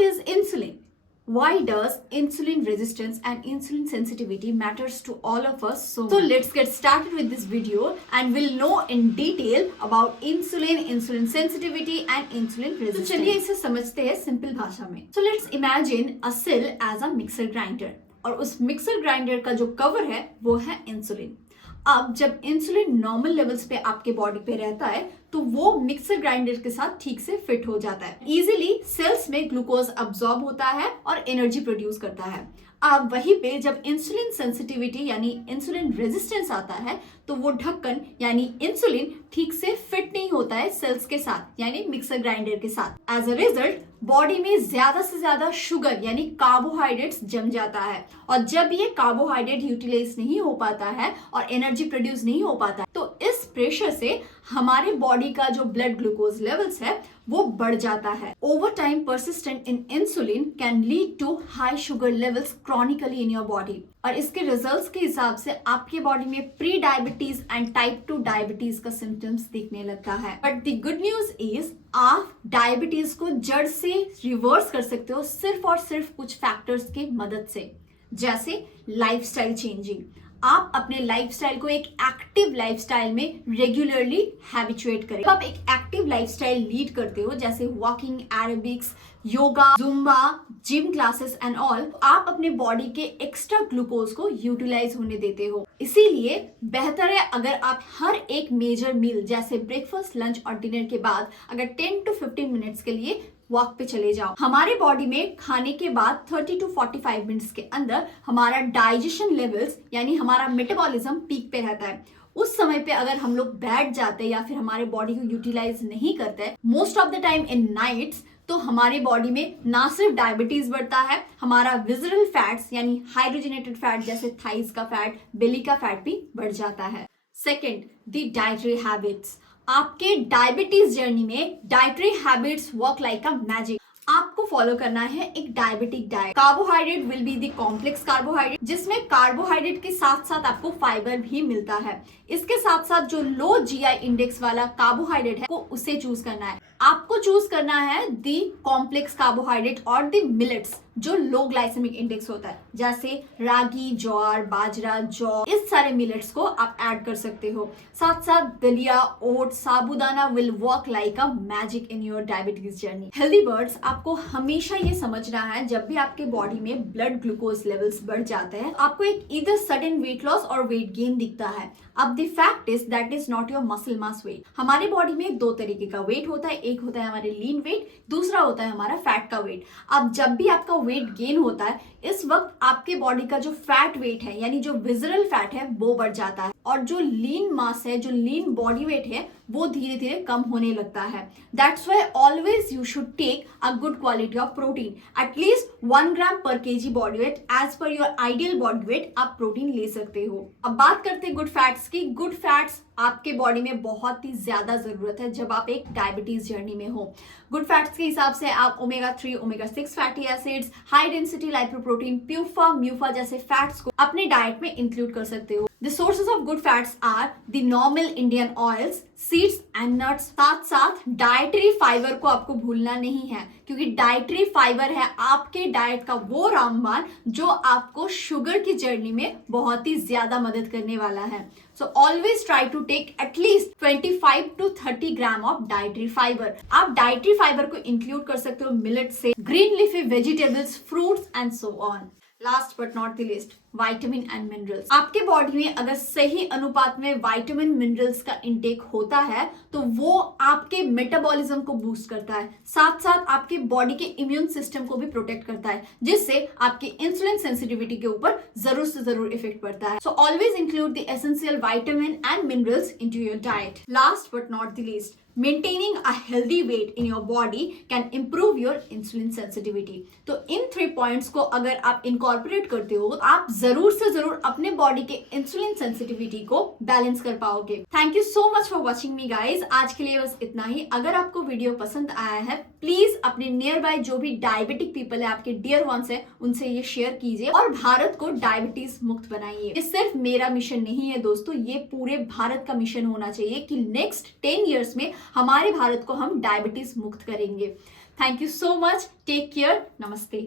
What is insulin? Why does insulin resistance and insulin sensitivity matters to all of us so much? So let's get started with this video and we'll know in detail about insulin, insulin sensitivity and insulin resistance. तो चलिए इसे समझते हैं simple भाषा में. So let's imagine a cell as a mixer grinder और उस mixer grinder का जो कवर है वो है इंसुलिन. अब जब इंसुलिन नॉर्मल लेवल्स पे आपके बॉडी पे रहता है तो वो मिक्सर ग्राइंडर के साथ ठीक से फिट हो जाता है. इजीली सेल्स में ग्लूकोज अब्सॉर्ब होता है और एनर्जी प्रोड्यूस करता है. अब वहीं पे जब इंसुलिन सेंसिटिविटी यानी इंसुलिन रेजिस्टेंस आता है तो वो ढक्कन यानी इंसुलिन ठीक से फिट नहीं होता है सेल्स के साथ यानी मिक्सर ग्राइंडर के साथ. एज अ रिजल्ट बॉडी में ज्यादा से ज्यादा शुगर यानी कार्बोहाइड्रेट्स जम जाता है और जब ये कार्बोहाइड्रेट यूटिलाइज नहीं हो पाता है और एनर्जी प्रोड्यूस नहीं हो पाता है तो इस प्रेशर से हमारे बॉडी का जो ब्लड ग्लूकोज लेवल्स है वो बढ़ जाता है. Over time persistent in insulin can lead to high sugar levels chronically in your body और इसके रिजल्ट्स के हिसाब से आपके बॉडी में pre diabetes and type 2 diabetes का सिम्टम्स दिखने लगता है. But the good news is आप डायबिटीज को जड़ से रिवर्स कर सकते हो सिर्फ और सिर्फ कुछ फैक्टर्स की मदद से, जैसे लाइफस्टाइल चेंजिंग. आप अपने लाइफस्टाइल को एक एक्टिव लाइफस्टाइल में रेगुलरली हैबिचुएट करें. आप एक एक्टिव लाइफस्टाइल लीड करते हो जैसे walking, aerobics, yoga, Zumba, gym classes and all, आप अपने बॉडी के एक्स्ट्रा ग्लूकोज को यूटिलाइज होने देते हो. इसीलिए बेहतर है अगर आप हर एक मेजर मील जैसे ब्रेकफास्ट, लंच और डिनर के बाद अगर 10 to 15 मिनट्स के लिए वॉक पे चले जाओ. हमारे बॉडी में खाने के बाद 30 to 45 मिनट्स के अंदर हमारा डाइजेशन लेवल्स यानी हमारा मेटाबॉलिज्म पीक पे रहता है. उस समय पे अगर हम लोग बैठ जाते हैं या फिर हमारे बॉडी को यूटिलाइज नहीं करते most of the time in nights, तो हमारी बॉडी में ना सिर्फ डायबिटीज बढ़ता है, हमारा विजरल फैट्स यानी हाइड्रोजनेटेड फैट जैसे थाइस का फैट, बेली का फैट भी बढ़ जाता है. Second, the dietary habits. आपके डायबिटीज जर्नी में dietary habits work like a magic. आपको फॉलो करना है एक diabetic diet. Carbohydrate will be the complex carbohydrate जिसमें कार्बोहाइड्रेट के साथ साथ आपको फाइबर भी मिलता है. इसके साथ साथ जो लो जीआई इंडेक्स वाला कार्बोहाइड्रेट है वो उसे चूज करना है. आपको चूज करना है दी कॉम्प्लेक्स कार्बोहाइड्रेट और दी मिलेट्स जो लो ग्लाइसेमिक इंडेक्स होता है, जैसे रागी, ज्वार, बाजरा, जौ, इस सारे मिलेट्स को आप ऐड कर सकते हो. साथ साथ दलिया, oats, sabudana will work like a magic in your diabetes journey. Healthy birds, आपको हमेशा ये समझना है जब भी आपके बॉडी में ब्लड ग्लूकोज लेवल्स बढ़ जाते हैं आपको एक इधर सडन वेट लॉस और वेट गेन दिखता है. अब the fact is that is not your muscle mass weight. हमारे बॉडी में दो तरीके का वेट होता है, एक होता है हमारे लीन वेट, दूसरा होता है हमारा फैट का वेट. अब जब भी आपका वेट गेन होता है इस वक्त आपके बॉडी का जो फैट वेट है यानी जो विजरल फैट है वो बढ़ जाता है और जो लीन मास है, जो लीन बॉडी वेट है वो धीरे धीरे कम होने लगता है. That's why always you should take a good quality of protein. At least 1 gram per KG body weight as per your ideal body weight आप प्रोटीन ले सकते हो. अब बात करते हैं गुड फैट्स की. गुड फैट्स आपके बॉडी में बहुत ही ज्यादा जरूरत है जब आप एक डायबिटीज जर्नी में हो. गुड फैट्स के हिसाब से आप omega 3, omega 6 fatty acids, high density lipoprotein, PUFA, MUFA जैसे फैट्स को अपने डाइट में इंक्लूड कर सकते हो. The sources of good fats are the normal Indian oils, seeds and nuts. साथ साथ डाइटरी फाइबर को आपको भूलना नहीं है क्योंकि डाइटरी फाइबर है आपके डाइट का वो रामबाण जो आपको शुगर की जर्नी में बहुत ही ज्यादा मदद करने वाला है. So always try to take at least 25 to 30 gram of dietary fibre. आप डाइटरी फाइबर को इंक्लूड कर सकते हो मिलेट से, green leafy vegetables, fruits and so on. Last but not the list, vitamin and minerals. आपके body में अगर सही अनुपात में विटामिन मिनरल्स का इंटेक होता है तो वो आपके मेटाबॉलिज्म को बूस्ट करता है, साथ साथ आपके बॉडी के इम्यून सिस्टम को भी प्रोटेक्ट करता है जिससे आपके इंसुलिन सेंसिटिविटी के ऊपर जरूर से जरूर इफेक्ट पड़ता है. So always include the essential vitamin and minerals into your diet. Last but not the least, maintaining a healthy weight in your body can improve your insulin sensitivity. तो इन 3 points को अगर आप इनकॉर्पोरेट करते हो आप जरूर से जरूर अपने बॉडी के इंसुलिन सेंसिटिविटी को बैलेंस कर पाओगे. Thank you so much for watching me guys. आज के लिए बस इतना ही. अगर आपको वीडियो पसंद आया है प्लीज अपने नियर बाय जो भी डायबिटिक पीपल है, आपके डियर वंस है, उनसे ये शेयर कीजिए और भारत को डायबिटीज मुक्त बनाइए. ये सिर्फ मेरा मिशन नहीं है दोस्तों, ये पूरे भारत का मिशन होना चाहिए कि नेक्स्ट 10 years में हमारे भारत को हम डायबिटीज मुक्त करेंगे. Thank you so much. Take care. Namaste.